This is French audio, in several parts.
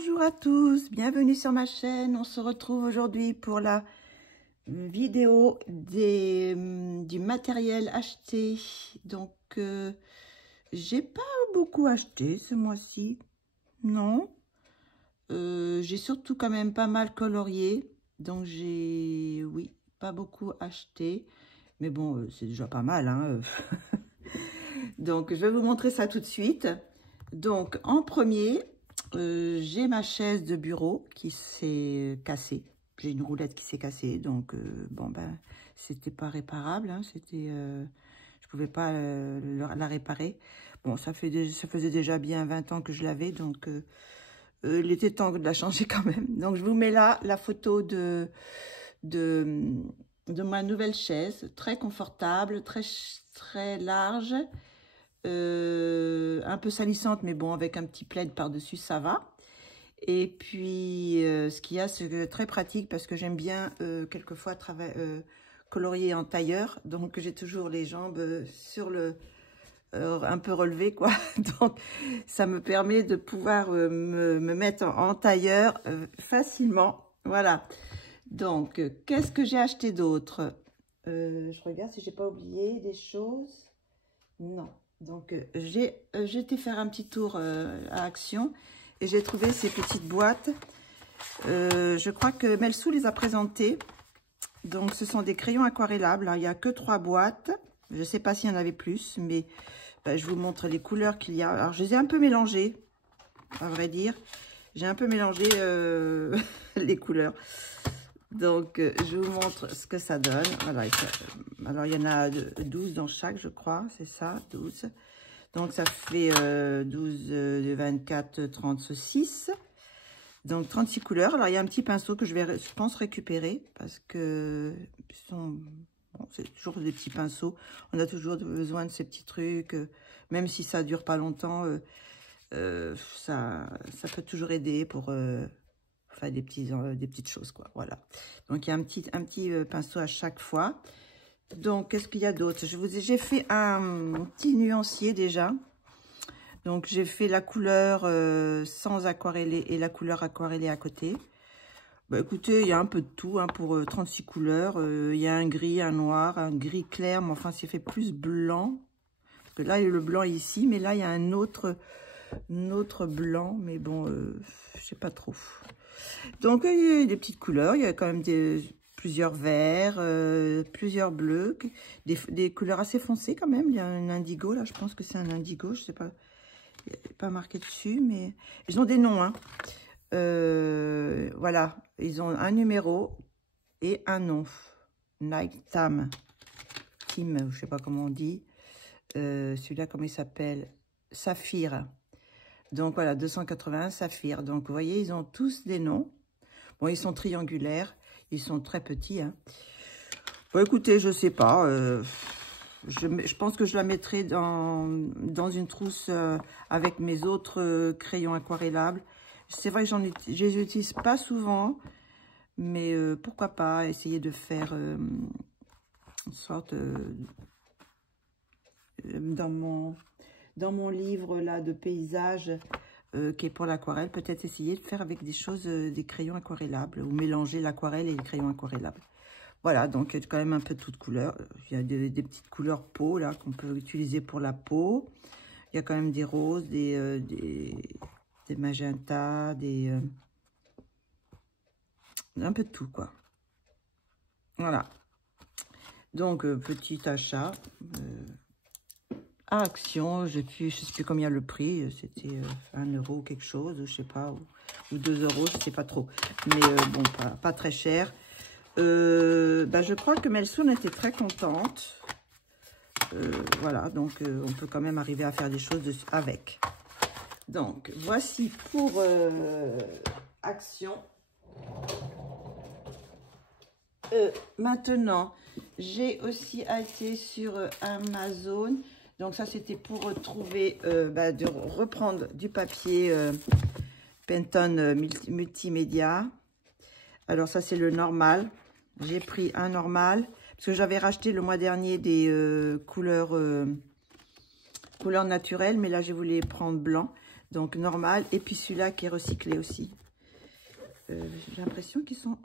Bonjour à tous, bienvenue sur ma chaîne. On se retrouve aujourd'hui pour la vidéo du matériel acheté. Donc, j'ai pas beaucoup acheté ce mois-ci, non. J'ai surtout quand même pas mal colorié. Donc, oui, pas beaucoup acheté. Mais bon, c'est déjà pas mal, hein. Donc, je vais vous montrer ça tout de suite. Donc, en premier, j'ai ma chaise de bureau qui s'est cassée. J'ai une roulette qui s'est cassée, donc bon ben c'était pas réparable, hein, je pouvais pas la réparer. Bon, ça faisait déjà bien 20 ans que je l'avais, donc il était temps de la changer quand même. Donc je vous mets là la photo de ma nouvelle chaise, très confortable, très large. Un peu salissante, mais bon, avec un petit plaid par-dessus, ça va. Et puis, ce qu'il y a, c'est très pratique parce que j'aime bien quelquefois colorier en tailleur. Donc, j'ai toujours les jambes sur un peu relevées, quoi. Donc, ça me permet de pouvoir me mettre en tailleur facilement. Voilà. Donc, qu'est-ce que j'ai acheté d'autre? Je regarde si j'ai pas oublié des choses. Non. Donc, j'ai été faire un petit tour à Action et j'ai trouvé ces petites boîtes. Je crois que Melsou les a présentées. Donc, ce sont des crayons aquarellables. Alors, il n'y a que 3 boîtes. Je ne sais pas s'il y en avait plus, mais je vous montre les couleurs qu'il y a. Alors, je les ai un peu mélangées, à vrai dire. J'ai un peu mélangé les couleurs. Donc, je vous montre ce que ça donne. Voilà, alors, il y en a 12 dans chaque, je crois. C'est ça, 12. Donc, ça fait 12, 24, 36. Donc, 36 couleurs. Alors, il y a un petit pinceau que je pense, récupérer. Parce que bon, c'est toujours des petits pinceaux. On a toujours besoin de ces petits trucs. Même si ça ne dure pas longtemps, ça peut toujours aider pour... faire des petites choses, quoi. Voilà. Donc, il y a un petit pinceau à chaque fois. Donc, qu'est-ce qu'il y a d'autre? J'ai fait un petit nuancier déjà. Donc, j'ai fait la couleur sans aquarellé et la couleur aquarellée à côté. Bah, écoutez, il y a un peu de tout, hein, pour 36 couleurs. Il y a un gris, un noir, un gris clair, mais enfin, c'est fait plus blanc. Parce que là, il y a le blanc ici, mais là, il y a un autre blanc, mais bon, je sais pas trop. Donc, il y a des petites couleurs, il y a quand même plusieurs verts, plusieurs bleus, des couleurs assez foncées quand même. Il y a un indigo, là, je pense que c'est un indigo, je sais pas, il n'est pas marqué dessus, mais ils ont des noms, hein. Voilà, ils ont un numéro et un nom. Night Time, je sais pas comment on dit. Celui-là, comment il s'appelle? Saphir. Donc voilà, 281 Saphir. Donc vous voyez, ils ont tous des noms. Bon, ils sont triangulaires, ils sont très petits, hein. Bon, écoutez, je sais pas. Je pense que je la mettrai dans une trousse avec mes autres crayons aquarellables. C'est vrai que je les utilise pas souvent, mais pourquoi pas essayer de faire une sorte dans mon livre là de paysage. Qui est pour l'aquarelle, peut-être essayer de faire avec des crayons aquarellables ou mélanger l'aquarelle et les crayons aquarellables. Voilà, donc il y a quand même un peu de toutes couleurs. Il y a des petites couleurs peau là qu'on peut utiliser pour la peau. Il y a quand même des roses, des magentas, un peu de tout, quoi. Voilà. Donc, petit achat. À Action, je ne sais plus combien le prix, c'était 1 euro ou quelque chose, je sais pas, ou 2 euros, je sais pas trop, mais bon, pas très cher. Je crois que Melsou était très contente, voilà, donc on peut quand même arriver à faire des choses avec. Donc, voici pour Action. Maintenant, j'ai aussi été sur Amazon. Donc ça, c'était pour retrouver, de reprendre du papier Pantone multimédia. Alors ça, c'est le normal. J'ai pris un normal parce que j'avais racheté le mois dernier des couleurs naturelles, mais là, j'ai voulu prendre blanc. Donc normal. Et puis celui-là qui est recyclé aussi. J'ai l'impression qu'ils sont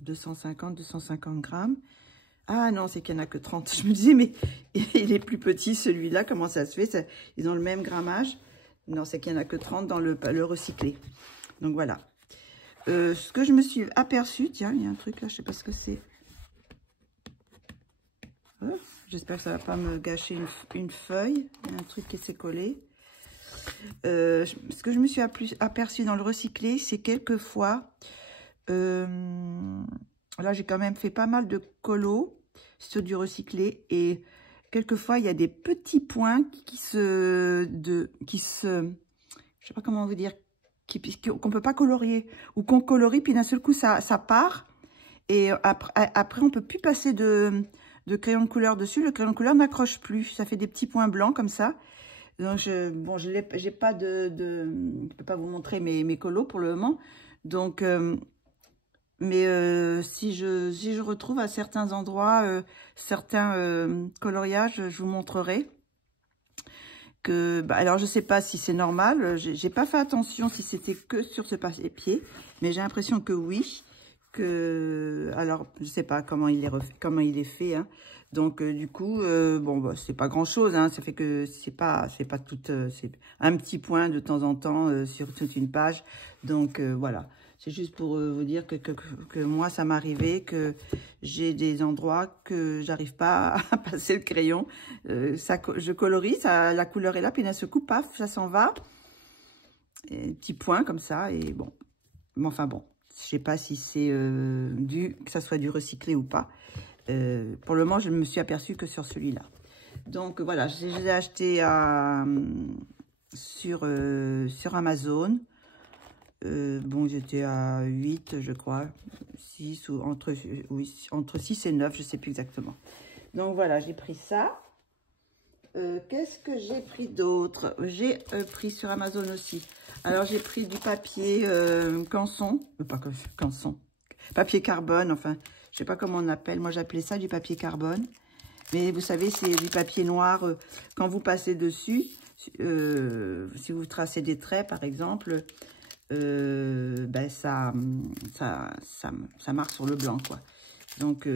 250 grammes. Ah non, c'est qu'il n'y en a que 30. Je me disais, mais il est plus petit celui-là. Comment ça se fait? Ils ont le même grammage. Non, c'est qu'il n'y en a que 30 dans le recyclé. Donc voilà. Ce que je me suis aperçue, tiens, il y a un truc là, je ne sais pas ce que c'est. Oh, j'espère que ça ne va pas me gâcher une feuille. Il y a un truc qui s'est collé. Ce que je me suis aperçue dans le recyclé, c'est quelquefois... là, j'ai quand même fait pas mal de colos sur du recyclé. Et quelquefois, il y a des petits points je sais pas comment vous dire, qu'on peut pas colorier. Ou qu'on colorie, puis d'un seul coup, ça part. Et après, on peut plus passer de crayon de couleur dessus. Le crayon de couleur n'accroche plus. Ça fait des petits points blancs comme ça. Donc, bon, j'ai pas je peux pas vous montrer mes colos pour le moment. Donc, mais si je retrouve à certains endroits certains coloriages, je vous montrerai. Alors, je sais pas si c'est normal. J'ai pas fait attention si c'était que sur ce papier, mais j'ai l'impression que oui. Alors, je sais pas comment il est fait. Hein. Donc, du coup, bon, bah, c'est pas grand-chose. Hein. Ça fait que c'est pas toute... c'est un petit point de temps en temps sur toute une page. Donc, voilà. C'est juste pour vous dire que moi, ça m'arrivait que j'ai des endroits que j'arrive pas à passer le crayon. Je colorie, la couleur est là, puis d'un seul coup, paf, ça s'en va. Et, petit point comme ça, et bon. Mais enfin bon, je sais pas si c'est que ça soit du recyclé ou pas. Pour le moment, je ne me suis aperçue que sur celui-là. Donc voilà, je l'ai acheté sur Amazon. Bon, j'étais à 8, je crois, 6 ou entre 6 et 9, je sais plus exactement. Donc voilà, j'ai pris ça. Qu'est-ce que j'ai pris d'autre? J'ai pris sur Amazon aussi. Alors, j'ai pris du papier canson, pas canson, papier carbone, enfin, je sais pas comment on appelle. Moi, j'appelais ça du papier carbone. Mais vous savez, c'est du papier noir. Quand vous passez dessus, si vous tracez des traits, par exemple... ben ça marque sur le blanc, quoi. Donc,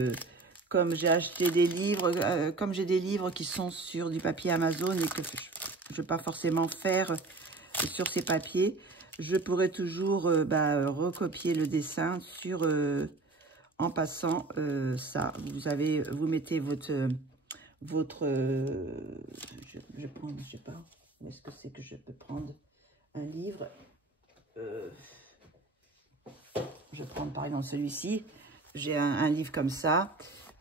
comme j'ai acheté des livres, comme j'ai des livres qui sont sur du papier Amazon et que je ne veux pas forcément faire sur ces papiers, je pourrais toujours recopier le dessin sur en passant ça. Vous mettez votre je prends, je sais pas, où est-ce que c'est que je peux prendre un livre. Je vais prendre par exemple celui-ci. J'ai un livre comme ça.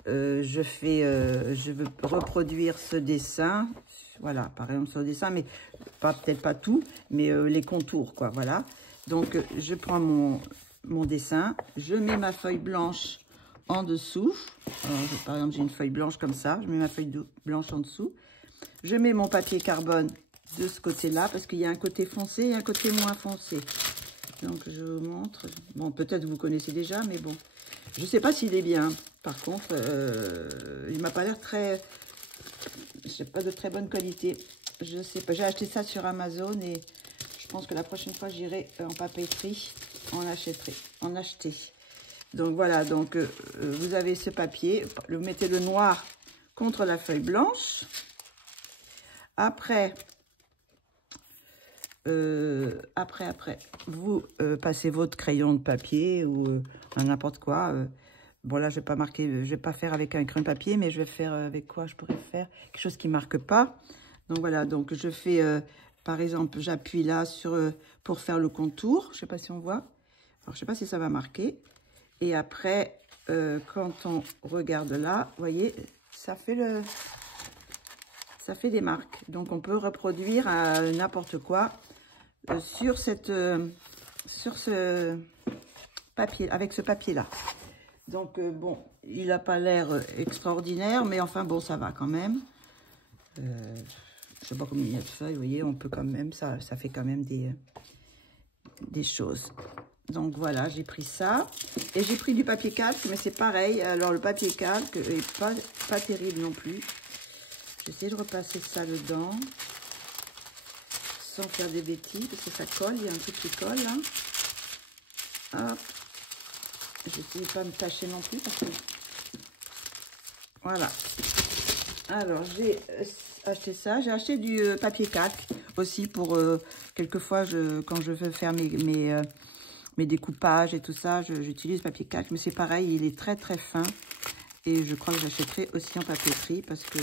Je veux reproduire ce dessin. Voilà, par exemple ce dessin, mais peut-être pas tout, mais les contours, quoi. Voilà. Donc je prends mon dessin, je mets ma feuille blanche en dessous. Alors, par exemple, j'ai une feuille blanche comme ça. Je mets ma feuille blanche en dessous. Je mets mon papier carbone de ce côté-là, parce qu'il y a un côté foncé et un côté moins foncé. Donc, je vous montre. Bon, peut-être vous connaissez déjà, mais bon. Je ne sais pas s'il est bien. Par contre, il m'a pas l'air très... Je sais pas, de très bonne qualité. Je sais pas. J'ai acheté ça sur Amazon et je pense que la prochaine fois, j'irai en papeterie en acheter. Donc, voilà. Donc, vous avez ce papier. Vous mettez le noir contre la feuille blanche. Après... après, vous passez votre crayon de papier ou n'importe quoi. Bon, là, je vais pas faire avec un crayon de papier, mais je vais faire avec quoi je pourrais faire quelque chose qui marque pas. Donc voilà, donc je fais, par exemple, j'appuie là pour faire le contour. Je sais pas si on voit. Alors, je sais pas si ça va marquer. Et après, quand on regarde là, vous voyez, ça fait des marques. Donc, on peut reproduire n'importe quoi sur ce papier, avec ce papier-là. Donc, bon, il n'a pas l'air extraordinaire, mais enfin, bon, ça va quand même. Je ne sais pas combien il y a de feuilles, vous voyez, on peut quand même, ça fait quand même des choses. Donc, voilà, j'ai pris ça. Et j'ai pris du papier calque, mais c'est pareil. Alors, le papier calque n'est pas terrible non plus. J'essaie de repasser ça dedans. Sans faire des bêtises, parce que ça colle. Il y a un truc qui colle, là. Hop. J'essaie de pas me tâcher non plus, parce que... Voilà. Alors, j'ai acheté ça. J'ai acheté du papier calque aussi pour... quelquefois, quand je veux faire mes découpages et tout ça, j'utilise papier calque. Mais c'est pareil, il est très très fin. Et je crois que j'achèterai aussi en papeterie parce que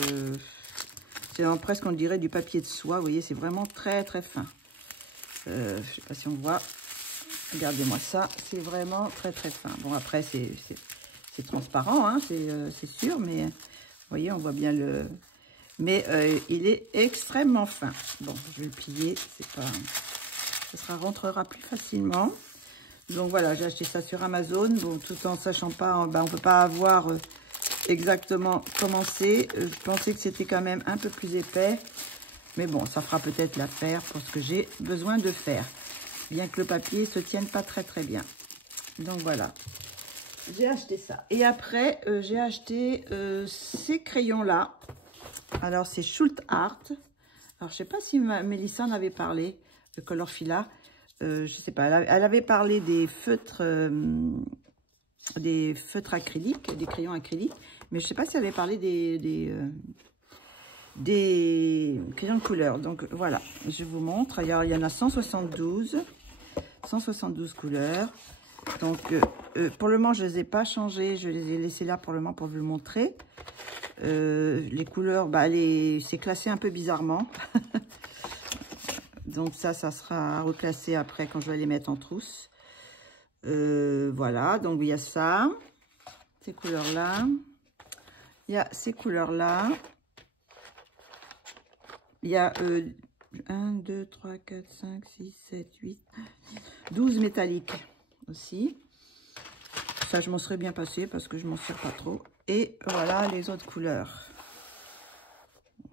c'est presque, on dirait, du papier de soie. Vous voyez, c'est vraiment très très fin. Je ne sais pas si on voit. Regardez-moi ça, c'est vraiment très très fin. Bon, après, c'est transparent, hein, c'est sûr, mais vous voyez, on voit bien le... Mais il est extrêmement fin. Bon, je vais le plier, c'est pas... Ça rentrera plus facilement. Donc voilà, j'ai acheté ça sur Amazon. Bon, tout en sachant pas, on ne peut pas avoir exactement comment c'est. Je pensais que c'était quand même un peu plus épais. Mais bon, ça fera peut-être l'affaire pour ce que j'ai besoin de faire. Bien que le papier se tienne pas très très bien. Donc voilà, j'ai acheté ça. Et après, j'ai acheté ces crayons-là. Alors, c'est Schult Art. Alors, je sais pas si Mélissa en avait parlé, de Colorfila. Je sais pas, elle avait parlé des feutres acryliques, des crayons acryliques. Mais je sais pas si elle avait parlé des crayons de couleur. Donc, voilà, je vous montre. Il y en a 172 couleurs. Donc, pour le moment, je ne les ai pas changées. Je les ai laissées là pour le moment pour vous le montrer. Les couleurs, bah, c'est classé un peu bizarrement. Donc, ça sera reclassé après quand je vais les mettre en trousse. Voilà, donc il y a ça. Ces couleurs-là. Il y a ces couleurs-là. Il y a 1, 2, 3, 4, 5, 6, 7, 8, 12 métalliques aussi. Ça, je m'en serais bien passé parce que je m'en sers pas trop. Et voilà les autres couleurs.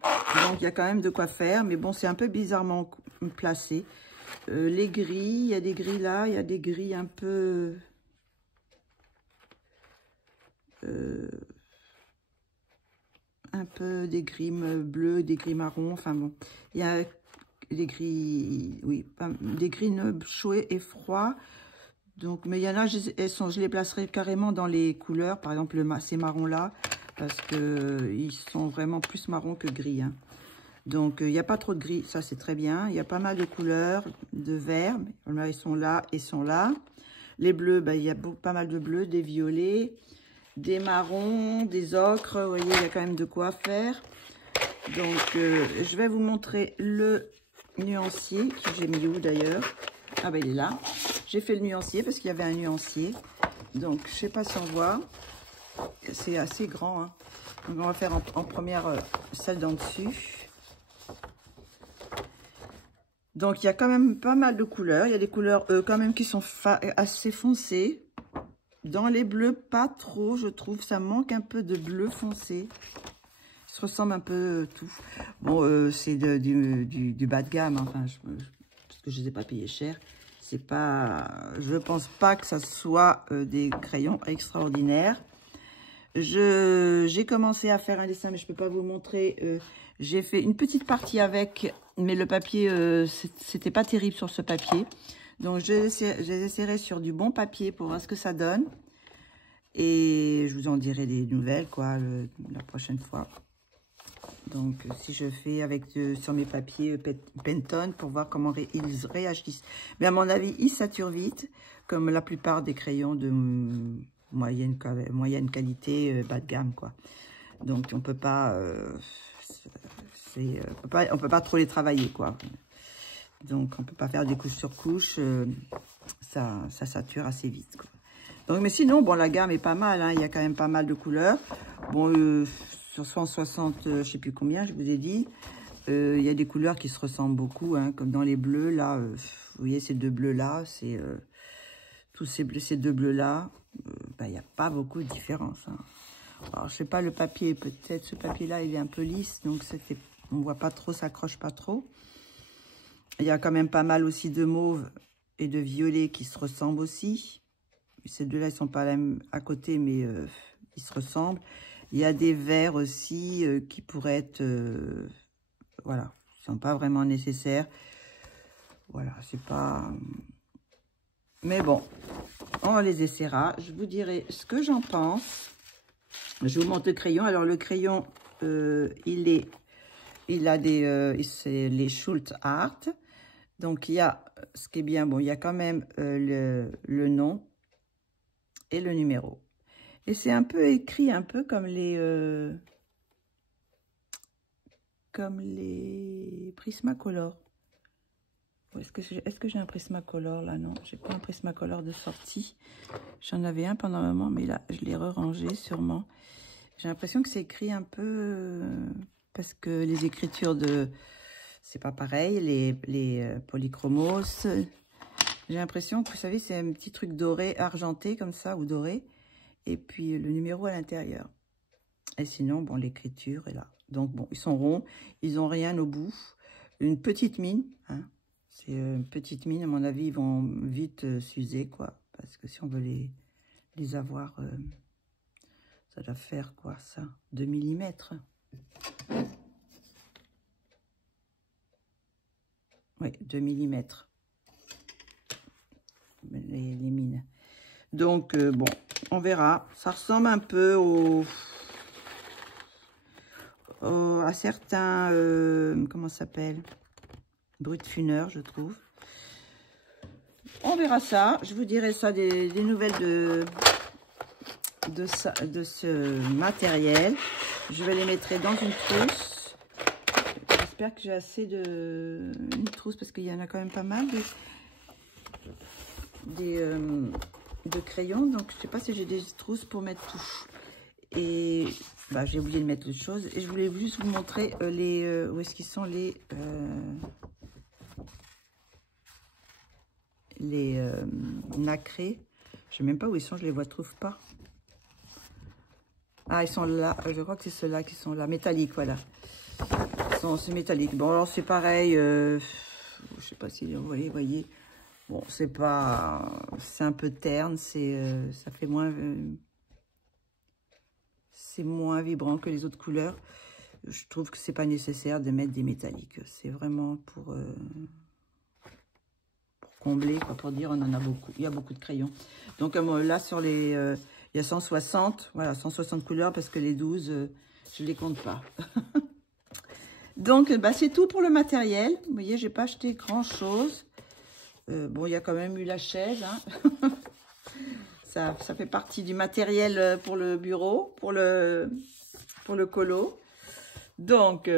Donc, il y a quand même de quoi faire. Mais bon, c'est un peu bizarrement placé. Les gris, il y a des gris là. Il y a des gris un peu... des gris bleus, des gris marrons. Enfin bon, il y a des gris... Oui, des gris chauds et froids. Donc, mais il y en a, je les placerai carrément dans les couleurs. Par exemple, ces marrons-là, parce que ils sont vraiment plus marrons que gris. Hein. Donc, il n'y a pas trop de gris. Ça, c'est très bien. Il y a pas mal de couleurs, de verts. Là, ils sont là et sont là. Les bleus, il y a pas mal de bleus, des violets, des marrons, des ocres. Vous voyez, il y a quand même de quoi faire. Donc, je vais vous montrer le nuancier, que j'ai mis où d'ailleurs. Ah, il est là. J'ai fait le nuancier parce qu'il y avait un nuancier. Donc, je ne sais pas si on voit. C'est assez grand. Hein. Donc, on va faire en première celle d'en dessus. Donc, il y a quand même pas mal de couleurs. Il y a des couleurs quand même qui sont assez foncées. Dans les bleus, pas trop, je trouve. Ça manque un peu de bleu foncé. Ils se ressemblent un peu tout. Bon, c'est du bas de gamme. Enfin, parce que je ne les ai pas payés cher. C'est pas, je pense pas que ça soit des crayons extraordinaires. J'ai commencé à faire un dessin, mais je peux pas vous le montrer. J'ai fait une petite partie avec, mais le papier, c'était pas terrible sur ce papier. Donc, je les essaierai sur du bon papier pour voir ce que ça donne. Et je vous en dirai des nouvelles, quoi, la prochaine fois. Donc, si je fais sur mes papiers Pantone pour voir comment ils réagissent. Mais à mon avis, ils saturent vite, comme la plupart des crayons de moyenne qualité, bas de gamme, quoi. Donc, on peut pas, on peut pas trop les travailler, quoi. Donc, on peut pas faire des couches sur couches. Ça sature assez vite, quoi. Donc, mais sinon, bon, la gamme est pas mal, hein. Il y a quand même pas mal de couleurs. Bon, sur 160, je sais plus combien, je vous ai dit. Il y a des couleurs qui se ressemblent beaucoup, hein, comme dans les bleus, là. Vous voyez, ces deux bleus-là, c'est tous ces deux bleus-là. Il n'y a pas beaucoup de différence. Hein. Alors, je sais pas, le papier, peut-être ce papier-là, il est un peu lisse, donc on voit pas trop, ça accroche pas trop. Il y a quand même pas mal aussi de mauve et de violet qui se ressemblent aussi. Ces deux-là, ils sont pas à côté, mais ils se ressemblent. Il y a des verts aussi qui pourraient être, voilà, qui sont pas vraiment nécessaires. Voilà, c'est pas... Mais bon, on les essaiera. Je vous dirai ce que j'en pense. Je vous montre le crayon. Alors, le crayon, il a des... c'est les Schultz Art. Donc, il y a, ce qui est bien, bon, il y a quand même le nom et le numéro. Et c'est un peu écrit, un peu comme les Prismacolor. Est-ce que j'ai un Prismacolor là? Non, j'ai pas un Prismacolor de sortie. J'en avais un pendant un moment, mais là, je l'ai re-rangé sûrement. J'ai l'impression que c'est écrit un peu... parce que les écritures de... C'est pas pareil, les polychromos. J'ai l'impression que, vous savez, c'est un petit truc doré, argenté comme ça, ou doré. Et puis le numéro à l'intérieur. Et sinon, bon, l'écriture est là. Donc, bon, ils sont ronds, ils n'ont rien au bout. Une petite mine, hein. C'est une petite mine, à mon avis, ils vont vite s'user, quoi. Parce que si on veut les avoir, ça doit faire, quoi, ça? 2 mm. Oui, 2 mm. Les mines. Donc, bon, on verra. Ça ressemble un peu à certains, comment ça s'appelle? Brutfuneur, je trouve. On verra ça. Je vous dirai ça, des nouvelles de ce matériel. Je vais les mettre dans une trousse. J'espère que j'ai assez une trousse parce qu'il y en a quand même pas mal de crayons. Donc, je sais pas si j'ai des trousses pour mettre tout. Et bah, j'ai oublié de mettre autre chose. Et je voulais juste vous montrer où est-ce qu'ils sont les nacrés. Je sais même pas où ils sont, je les trouve pas. Ah, ils sont là. Je crois que c'est ceux-là qui sont là. Métalliques, voilà. C'est métallique. Bon, alors c'est pareil. Je sais pas si vous voyez. Bon, c'est pas... C'est un peu terne. Ça fait moins... c'est moins vibrant que les autres couleurs. Je trouve que c'est pas nécessaire de mettre des métalliques. C'est vraiment pour combler, quoi, pour dire on en a beaucoup. Il y a beaucoup de crayons. Donc là, sur les... il y a 160. Voilà, 160 couleurs parce que les 12, je les compte pas. Donc, bah, c'est tout pour le matériel. Vous voyez, j'ai pas acheté grand-chose. Bon, il y a quand même eu la chaise. Hein. Ça fait partie du matériel pour le bureau, pour le colo. Donc,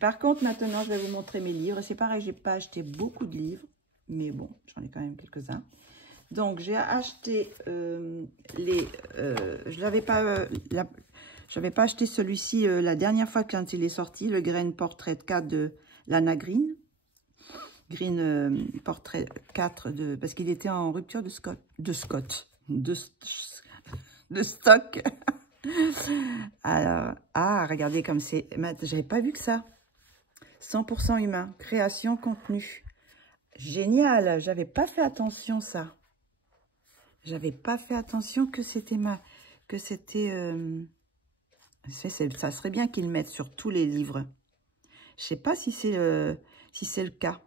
par contre, maintenant, je vais vous montrer mes livres. C'est pareil, j'ai pas acheté beaucoup de livres. Mais bon, j'en ai quand même quelques-uns. Donc, j'ai acheté je l'avais pas... J'avais pas acheté celui-ci la dernière fois quand il est sorti, le Green Portrait 4 de Lana Green. Green Portrait 4 parce qu'il était en rupture de stock. Alors, regardez comme c'est... J'avais pas vu que ça. 100% humain. Création, contenu. Génial. J'avais pas fait attention, ça. J'avais pas fait attention que c'était ça serait bien qu'ils le mettent sur tous les livres. Je sais pas si c'est le cas.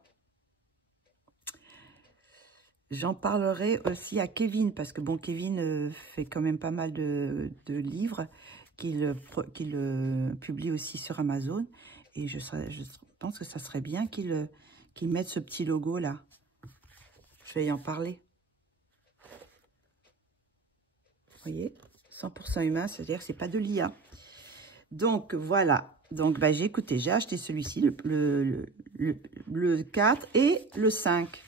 J'en parlerai aussi à Kevin, parce que bon, Kevin fait quand même pas mal de livres qu'il publie aussi sur Amazon. Et je pense que ça serait bien qu'il mette ce petit logo-là. Je vais y en parler. Vous voyez, 100% humain, c'est-à-dire que c'est pas de l'IA. Donc, voilà. Donc, bah, j'ai acheté celui-ci, le 4 et le 5.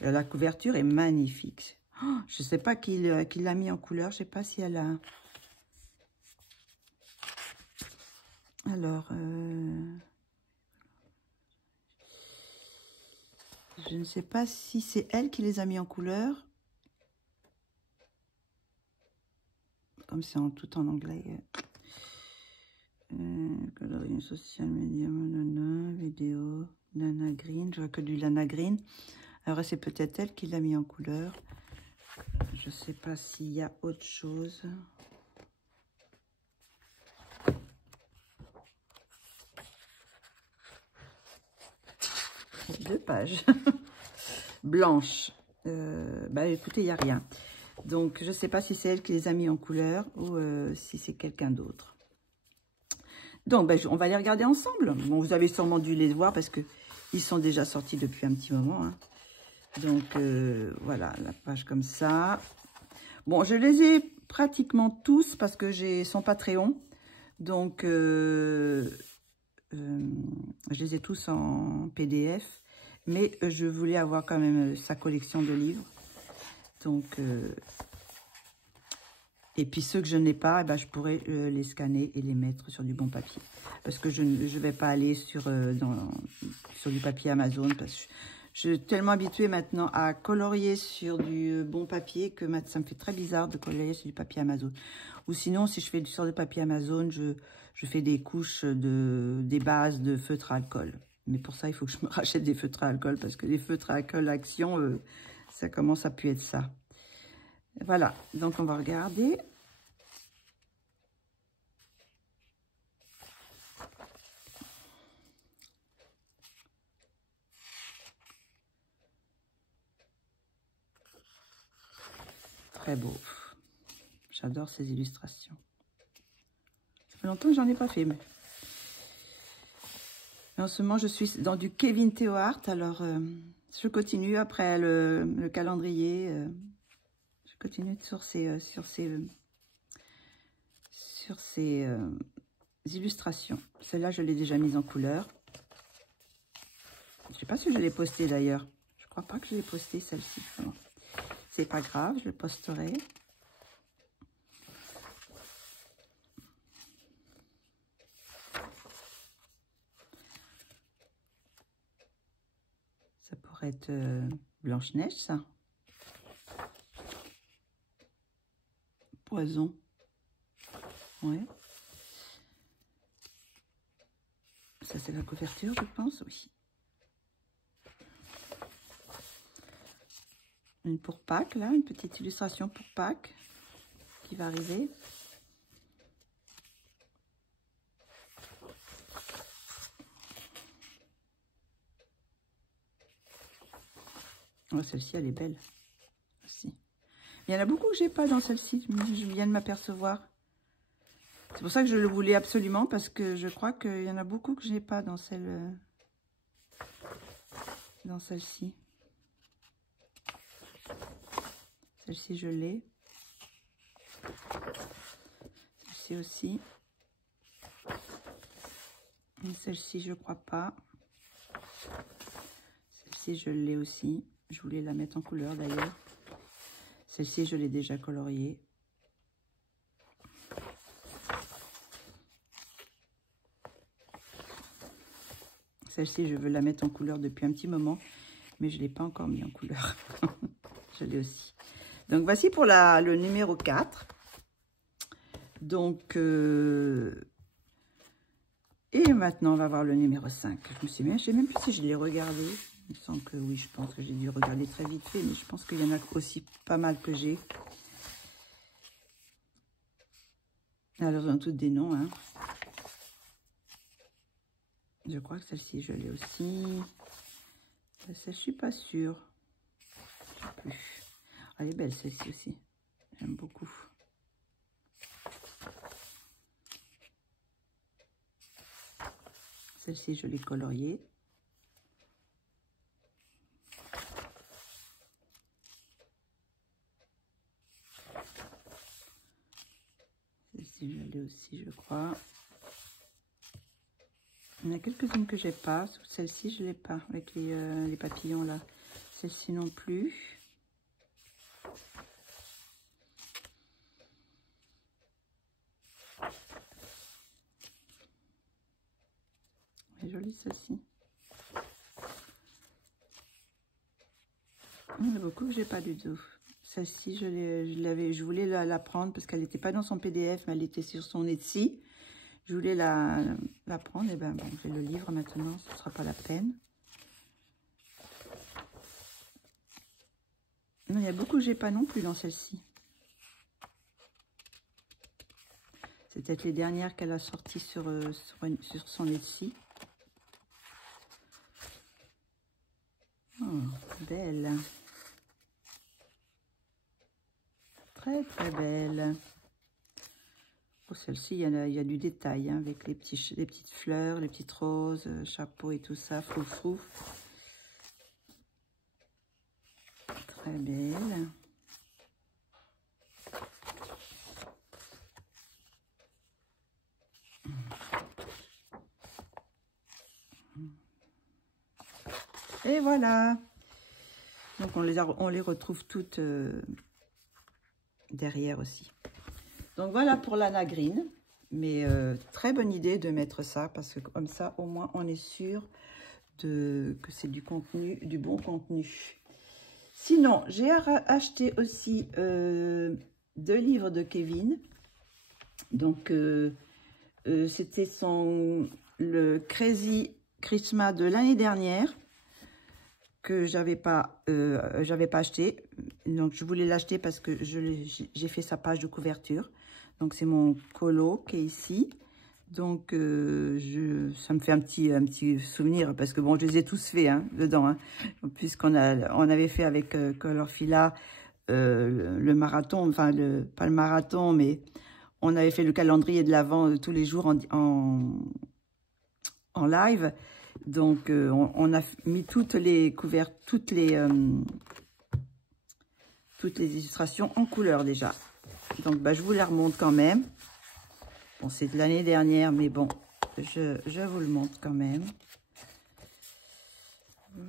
La couverture est magnifique. Oh, je ne sais pas qui l'a mis en couleur. Je ne sais pas si elle a... Alors, je ne sais pas si c'est elle qui les a mis en couleur. Comme c'est tout en anglais. Coloring social media, nanana, vidéo, Lana Green. Je vois que du Lana Green. Alors, c'est peut-être elle qui l'a mis en couleur. Je ne sais pas s'il y a autre chose. 2 pages. Blanche. Bah écoutez, il n'y a rien. Donc, je ne sais pas si c'est elle qui les a mis en couleur ou si c'est quelqu'un d'autre. Donc, bah, on va les regarder ensemble. Bon, vous avez sûrement dû les voir parce qu'ils sont déjà sortis depuis un petit moment. Hein. Donc, voilà, la page comme ça. Bon, je les ai pratiquement tous parce que j'ai son Patreon. Donc, je les ai tous en PDF. Mais je voulais avoir quand même sa collection de livres. Donc, et puis ceux que je n'ai pas, eh ben, je pourrais les scanner et les mettre sur du bon papier. Parce que je ne vais pas aller sur du papier Amazon. Parce que je suis tellement habituée maintenant à colorier sur du bon papier que ça me fait très bizarre de colorier sur du papier Amazon. Ou sinon, si je fais sur du papier Amazon, je fais des couches, des bases de feutre à alcool. Mais pour ça, il faut que je me rachète des feutres à alcool. Parce que les feutres à alcool Action, ça commence à puer de ça. Voilà, donc on va regarder. Très beau. J'adore ces illustrations. Ça fait longtemps que j'en ai pas fait. Mais en ce moment, je suis dans du Kevin Theohart. Alors, je continue après le calendrier. Je continue sur ces illustrations. Celle-là, je l'ai déjà mise en couleur. Je ne sais pas si je l'ai postée d'ailleurs. Je crois pas que je l'ai postée celle-ci. C'est pas grave, je le posterai. Ça pourrait être Blanche-Neige, ça. Poison. Ouais. Ça, c'est la couverture, je pense, oui. Une pour Pâques, là, une petite illustration pour Pâques qui va arriver. Oh, celle-ci, elle est belle aussi. Il y en a beaucoup que j'ai pas dans celle-ci, je viens de m'apercevoir. C'est pour ça que je le voulais absolument, parce que je crois qu'il y en a beaucoup que j'ai pas dans celle-ci. Celle-ci, je l'ai. Celle-ci aussi. Celle-ci, je crois pas. Celle-ci, je l'ai aussi. Je voulais la mettre en couleur d'ailleurs. Celle-ci, je l'ai déjà coloriée. Celle-ci, je veux la mettre en couleur depuis un petit moment, mais je ne l'ai pas encore mis en couleur. Je l'ai aussi. Donc, voici pour le numéro 4. Donc, et maintenant, on va voir le numéro 5. Je ne sais même plus si je l'ai regardé. Il me semble que oui, je pense que j'ai dû regarder très vite fait, mais je pense qu'il y en a aussi pas mal que j'ai. Alors, dans toutes des noms, hein. Je crois que celle-ci, je l'ai aussi. Celle-ci, je suis pas sûre. Je sais plus. Elle est belle, celle-ci aussi. J'aime beaucoup. Celle-ci, je l'ai coloriée. Celle-ci, je l'ai aussi, je crois. Il y en a quelques-unes que j'ai pas. Celle-ci, je l'ai pas, avec les papillons là. Celle-ci non plus. Elle est jolie celle-ci. Il y en a beaucoup que j'ai pas du tout. Celle-ci, je voulais la prendre parce qu'elle n'était pas dans son PDF, mais elle était sur son Etsy. Je voulais la prendre, et ben bon, j'ai le livre maintenant, ce ne sera pas la peine. Non, il y a beaucoup que j'ai pas non plus dans celle-ci. C'est peut-être les dernières qu'elle a sorties sur son Etsy. Oh, belle. Très, très belle. Oh, celle-ci, il y a du détail, hein, avec les petites fleurs, les petites roses, chapeau et tout ça, froufrou. Très belle. Et voilà. Donc, on les retrouve toutes derrière aussi. Donc, voilà pour l'Anna Green. Mais très bonne idée de mettre ça, parce que comme ça, au moins, on est sûr que c'est du contenu, du bon contenu. Sinon, j'ai acheté aussi 2 livres de Kevin. Donc, c'était le Crazy Christmas de l'année dernière que j'avais pas acheté. Donc, je voulais l'acheter parce que j'ai fait sa page de couverture. Donc, c'est mon colo qui est ici. Donc, ça me fait un petit souvenir parce que, bon, je les ai tous faits dedans. Hein, puisqu'on avait fait avec Colorfila le marathon, enfin, pas le marathon, mais on avait fait le calendrier de l'Avent tous les jours en live. Donc, on a mis toutes les couvertures, toutes les illustrations en couleur déjà. Donc, bah, je vous la remonte quand même. Bon, c'est de l'année dernière, mais bon, je vous le montre quand même. Je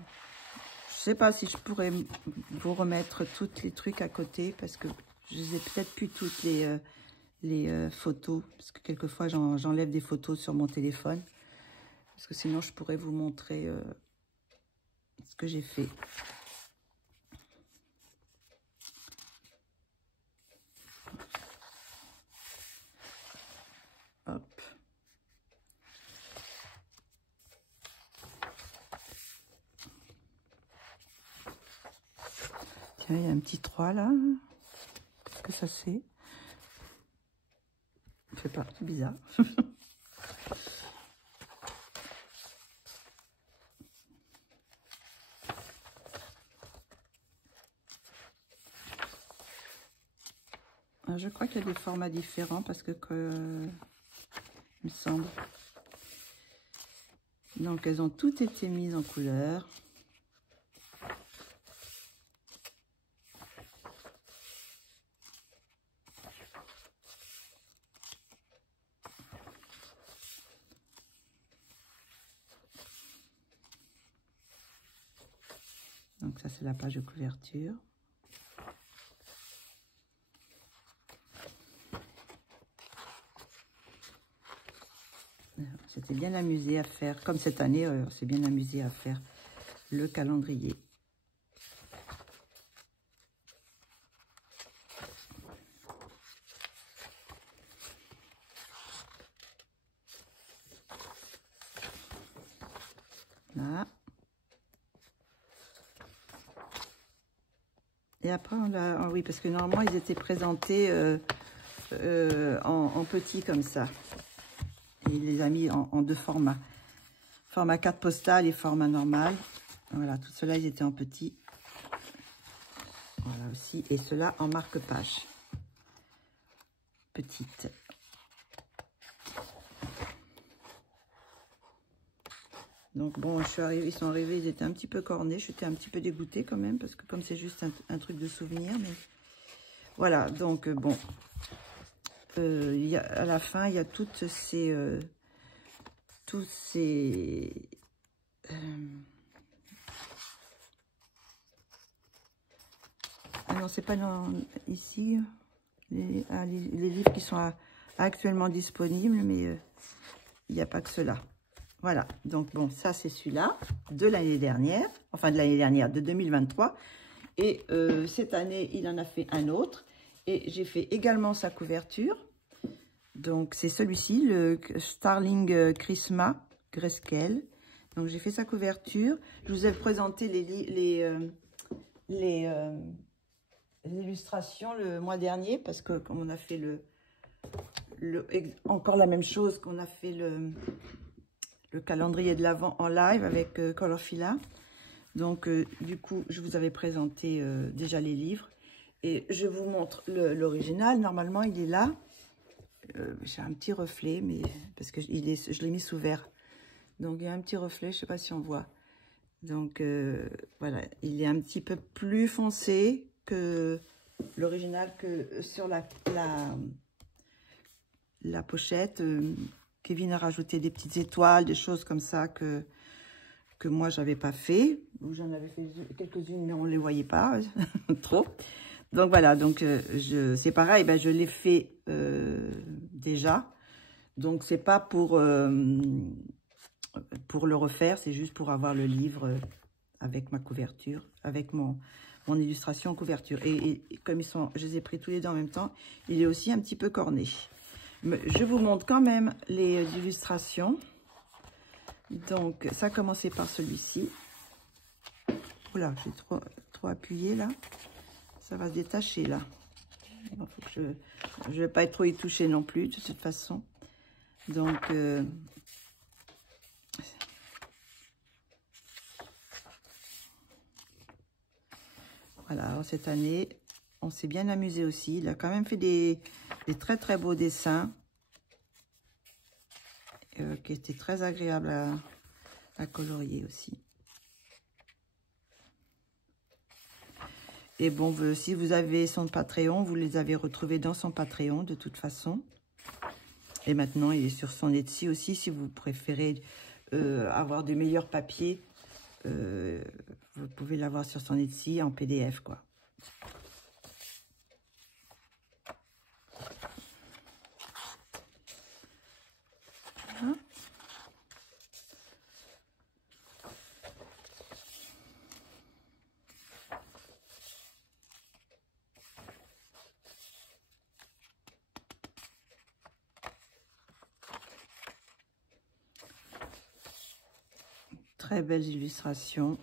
sais pas si je pourrais vous remettre tous les trucs à côté, parce que je les ai peut-être plus toutes les photos, parce que quelquefois, j'enlève des photos sur mon téléphone. Parce que sinon, je pourrais vous montrer ce que j'ai fait. Hop. Tiens, il y a un petit 3 là. Qu'est-ce que ça c'est? Je sais pas, c'est bizarre. Je crois qu'il y a des formats différents parce que il me semble. Donc, elles ont toutes été mises en couleur. Donc, ça, c'est la page de couverture. C'était bien amusé à faire, comme cette année, on s'est bien amusé à faire le calendrier. Là. Et après, oui, parce que normalement, ils étaient présentés en petit comme ça. Et il les a mis en 2 formats. Format carte postale et format normal. Voilà, tout cela, ils étaient en petit. Voilà aussi. Et cela en marque-page. Petite. Donc bon, ils sont arrivés, ils étaient un petit peu cornés. J'étais un petit peu dégoûtée quand même, parce que comme c'est juste un truc de souvenir. Mais voilà, donc bon. À la fin, il y a toutes ces... tous ces... ah non, c'est pas ici. Les livres qui sont actuellement disponibles, mais il n'y a pas que cela. Voilà, donc bon, ça c'est celui-là de l'année dernière, enfin de l'année dernière, de 2023. Et cette année, il en a fait un autre. Et j'ai fait également sa couverture. Donc c'est celui-ci, le Starling Christmas Grayscale. Donc j'ai fait sa couverture. Je vous ai présenté les illustrations le mois dernier, parce que comme on a fait encore la même chose, qu'on a fait le calendrier de l'Avent en live avec Colorfila. Donc, du coup, je vous avais présenté déjà les livres. Et je vous montre l'original. Normalement, il est là. J'ai un petit reflet, mais parce que je l'ai mis sous verre. Donc, il y a un petit reflet, je ne sais pas si on voit. Donc, voilà, il est un petit peu plus foncé que l'original, que sur la pochette. Kevin a rajouté des petites étoiles, des choses comme ça que moi, j'avais pas fait. Ou j'en avais fait quelques-unes, mais on ne les voyait pas trop. Donc, voilà, donc c'est pareil, ben, je l'ai fait déjà. Donc, c'est pas pour le refaire, c'est juste pour avoir le livre avec ma couverture, avec mon illustration en couverture. Et comme je les ai pris tous les deux en même temps, il est aussi un petit peu corné. Mais je vous montre quand même les illustrations. Donc, ça a commencé par celui-ci. Oula, j'ai trop appuyé là. Ça va se détacher là. Bon, je ne vais pas être trop y toucher non plus, de toute façon. Donc, voilà, alors cette année, on s'est bien amusé aussi. Il a quand même fait des très très beaux dessins qui étaient très agréables à colorier aussi. Et bon, si vous avez son Patreon, vous les avez retrouvés dans son Patreon de toute façon. Et maintenant, il est sur son Etsy aussi, si vous préférez avoir de meilleurs papiers. Vous pouvez l'avoir sur son Etsy en PDF, quoi. Voilà. Très belles illustrations.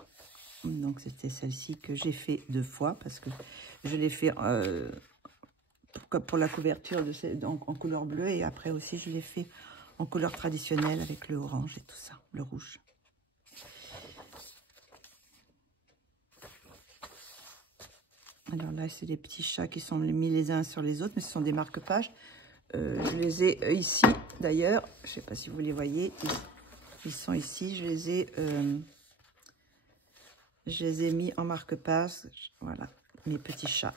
Donc, c'était celle-ci que j'ai fait 2 fois parce que je l'ai fait pour la couverture en couleur bleue et après aussi, je l'ai fait en couleur traditionnelle avec le orange et tout ça, le rouge. Alors là, c'est des petits chats qui sont mis les uns sur les autres, mais ce sont des marque-pages. Je les ai ici, d'ailleurs. Je ne sais pas si vous les voyez. Ils sont ici. Je les ai mis en marque-page. Voilà, mes petits chats.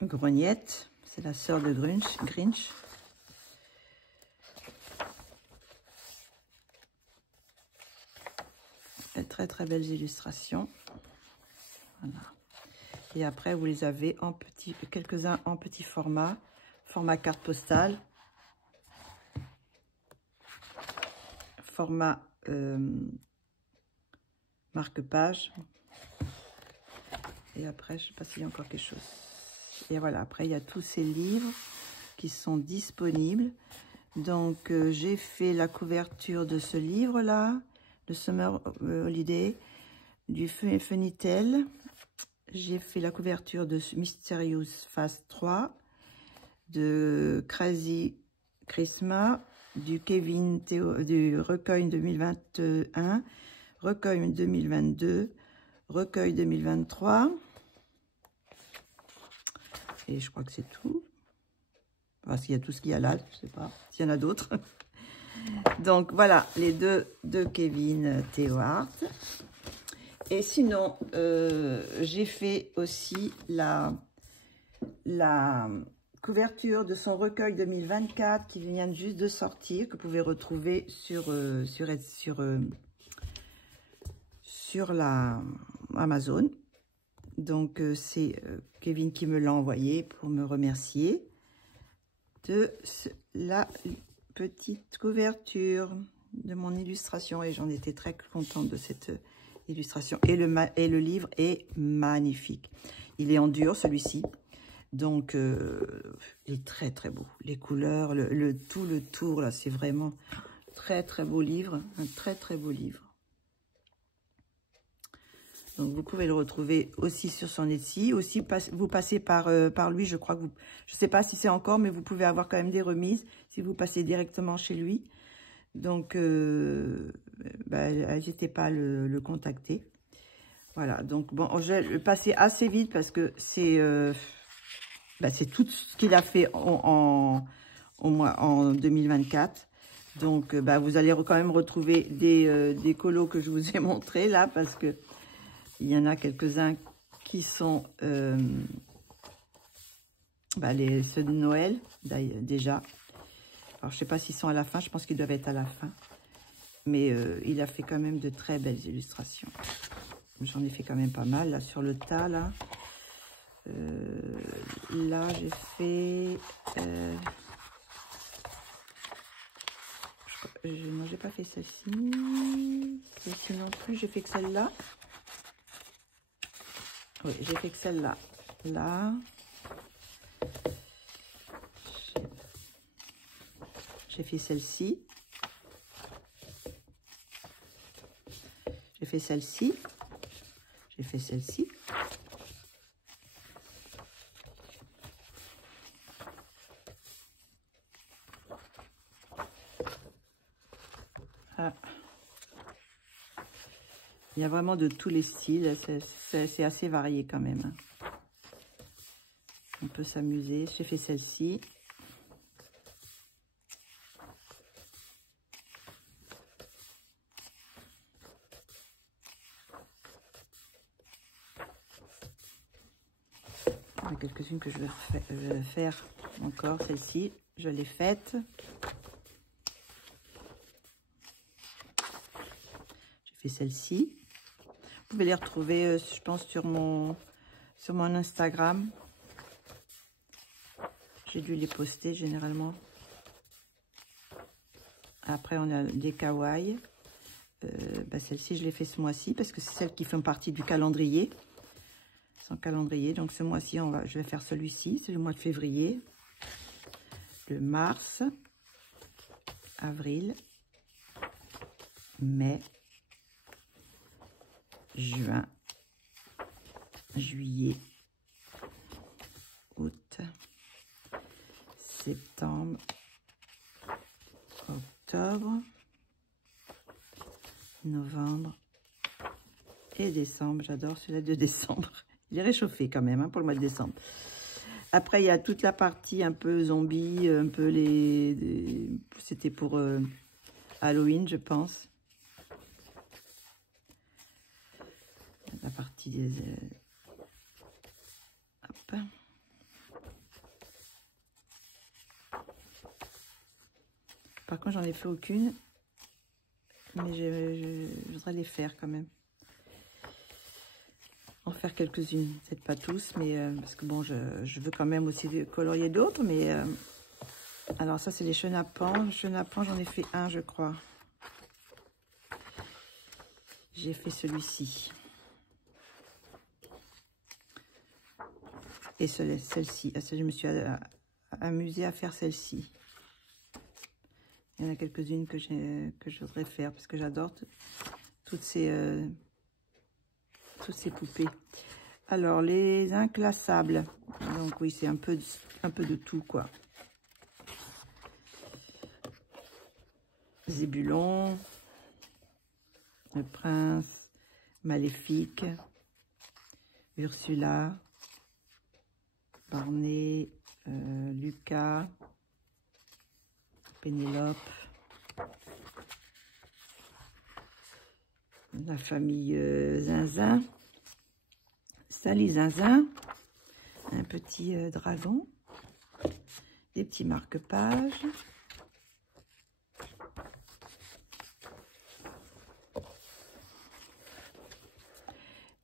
Grognette, c'est la sœur de Grinch. Très très belles illustrations. Voilà. Et après, vous les avez en quelques-uns en petit format carte postale, format marque-page. Et après, je ne sais pas s'il y a encore quelque chose. Et voilà, après, il y a tous ces livres qui sont disponibles. Donc, j'ai fait la couverture de ce livre-là, de Summer Holiday, du Funitel. J'ai fait la couverture de Mysterious Fast 3, de Crazy Christmas, du Kevin du recueil 2021, recueil 2022, recueil 2023. Et je crois que c'est tout. Parce qu'il y a tout ce qu'il y a là, je ne sais pas s'il y en a d'autres. Donc voilà, les deux de Kevin Théohart. Et sinon, j'ai fait aussi la couverture de son recueil 2024 qui vient juste de sortir, que vous pouvez retrouver sur la Amazon. Donc, c'est Kevin qui me l'a envoyé pour me remercier de la petite couverture de mon illustration. Et j'en étais très contente de cette illustration. Et le livre est magnifique. Il est en dur, celui-ci. Donc, il est très, très beau. Les couleurs, tout le tour, là, c'est vraiment très, très beau livre. Un très, très beau livre. Donc, vous pouvez le retrouver aussi sur son Etsy. Aussi, vous passez par lui, je crois que je ne sais pas si c'est encore, mais vous pouvez avoir quand même des remises si vous passez directement chez lui. Donc, n'hésitez pas à le contacter. Voilà, donc bon, je vais le passer assez vite parce que c'est tout ce qu'il a fait en 2024. Donc, vous allez quand même retrouver des colos que je vous ai montrés là, parce que il y en a quelques-uns qui sont ceux de Noël, déjà. Alors, je sais pas s'ils sont à la fin, je pense qu'ils doivent être à la fin. Mais il a fait quand même de très belles illustrations. J'en ai fait quand même pas mal, là, sur le tas, là. Là, j'ai fait... non, j'ai pas fait celle-ci. Celle-ci non plus, j'ai fait que celle-là. Oui, j'ai fait que celle-là. Là. J'ai fait celle-ci. J'ai fait celle-ci. J'ai fait celle-ci. Ah. Il y a vraiment de tous les styles. C'est assez varié quand même. On peut s'amuser. J'ai fait celle-ci. Il y a quelques-unes que je vais faire encore. Celle-ci, je l'ai faite. J'ai fait celle-ci. Vous pouvez les retrouver, je pense, sur mon Instagram. J'ai dû les poster généralement. Après, on a des kawaii. Celle-ci, je l'ai fait ce mois-ci parce que c'est celle qui fait partie du calendrier. Sans calendrier. Donc, ce mois-ci, je vais faire celui-ci. C'est le mois de février. Le mars. Avril. Mai. Juin. Juillet. Août. Septembre. Octobre. Novembre. Et décembre. J'adore celui-là de décembre. Il est réchauffé quand même, hein, pour le mois de décembre. Après, il y a toute la partie un peu zombie, un peu c'était pour Halloween, je pense. La partie des... Hop. Par contre, j'en ai fait aucune. Mais je voudrais les faire quand même. En faire quelques-unes, peut-être pas tous, mais parce que bon, je veux quand même aussi colorier d'autres, mais alors ça c'est les chenapans. Le chenapan, j'en ai fait un, je crois. J'ai fait celui-ci. Et celle-ci. Je me suis amusée à faire celle-ci. Il y en a quelques-unes que je voudrais faire parce que j'adore toutes ces poupées. Alors, les inclassables. Donc, oui, c'est un peu de tout, quoi. Zébulon. Le prince. Maléfique. Ursula. Barney. Lucas. Pénélope. La famille Zinzin. Sally Zinzin. Un petit dragon. Des petits marque-pages.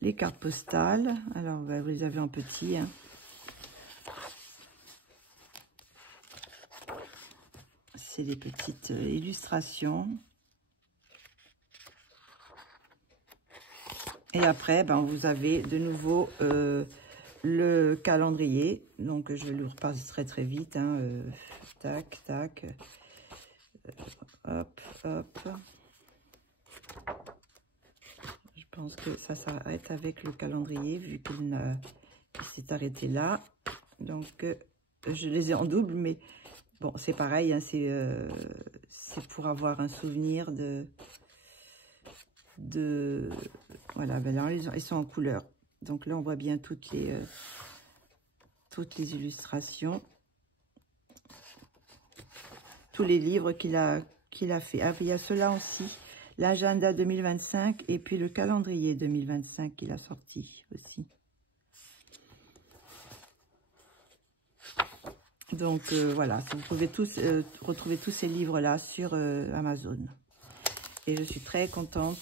Les cartes postales. Alors, vous les avez en petit. Hein. C'est des petites illustrations. Et après, vous avez de nouveau le calendrier. Donc, je le repasserai très vite. Hein, tac, tac. Hop, hop. Je pense que ça s'arrête avec le calendrier, vu qu'il s'est arrêté là. Donc, je les ai en double, mais Bon, c'est pareil, hein, c'est pour avoir un souvenir voilà, ben là, ils sont en couleur. Donc là, on voit bien toutes les illustrations. Tous les livres qu'il a fait. Ah, il y a cela aussi, l'agenda 2025 et puis le calendrier 2025 qu'il a sorti aussi. Donc voilà, vous pouvez tous retrouver tous ces livres-là sur Amazon. Et je suis très contente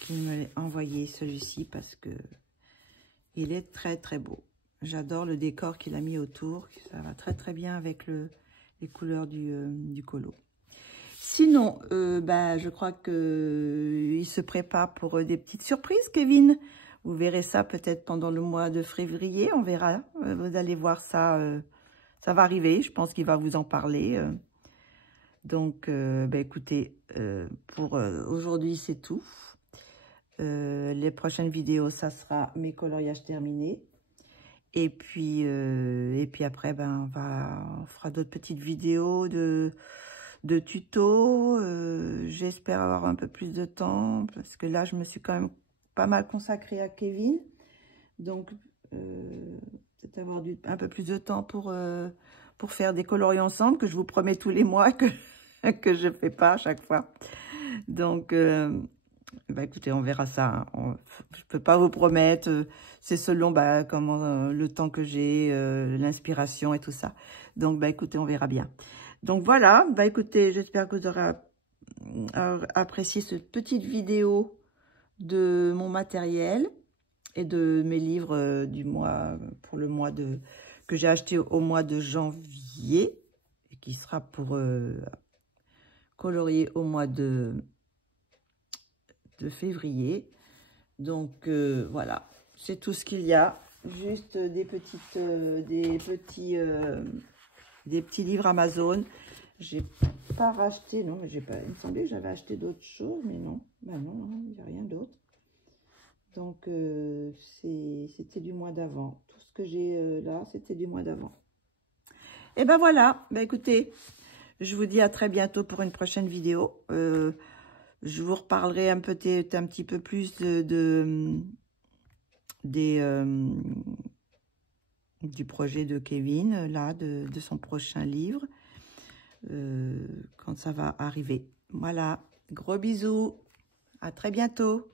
qu'il me l'ait envoyé celui-ci parce que il est très très beau. J'adore le décor qu'il a mis autour, ça va très très bien avec les couleurs du colo. Sinon, bah, je crois qu'il se prépare pour des petites surprises, Kevin. Vous verrez ça peut-être pendant le mois de février, on verra. Vous allez voir ça, ça va arriver, je pense qu'il va vous en parler. Donc, bah, écoutez, pour aujourd'hui, c'est tout. Les prochaines vidéos, ça sera mes coloriages terminés. Et puis après, ben, on fera d'autres petites vidéos de tutos. J'espère avoir un peu plus de temps, parce que là, je me suis quand même pas mal consacrée à Kevin. Donc, peut-être avoir un peu plus de temps pour faire des coloris ensemble, que je vous promets tous les mois que je ne fais pas à chaque fois. Donc, bah, écoutez, on verra ça. Hein. Je ne peux pas vous promettre. C'est selon bah, comment, le temps que j'ai, l'inspiration et tout ça. Donc, bah, écoutez, on verra bien. Donc, voilà. Bah, écoutez, j'espère que vous aurez apprécié cette petite vidéo de mon matériel et de mes livres du mois, pour le mois que j'ai acheté au mois de janvier et qui sera pour colorier au mois de février. Donc voilà, c'est tout ce qu'il y a. Juste des petits livres Amazon. J'ai pas racheté, non, mais j'ai pas. Il me semblait que j'avais acheté d'autres choses, mais non. Ben non, il n'y a rien d'autre. Donc c'était du mois d'avant. Tout ce que j'ai là, c'était du mois d'avant. Et ben voilà. Ben écoutez, je vous dis à très bientôt pour une prochaine vidéo. Je vous reparlerai un petit peu plus du projet de Kevin, là, de son prochain livre, quand ça va arriver. Voilà, gros bisous, à très bientôt.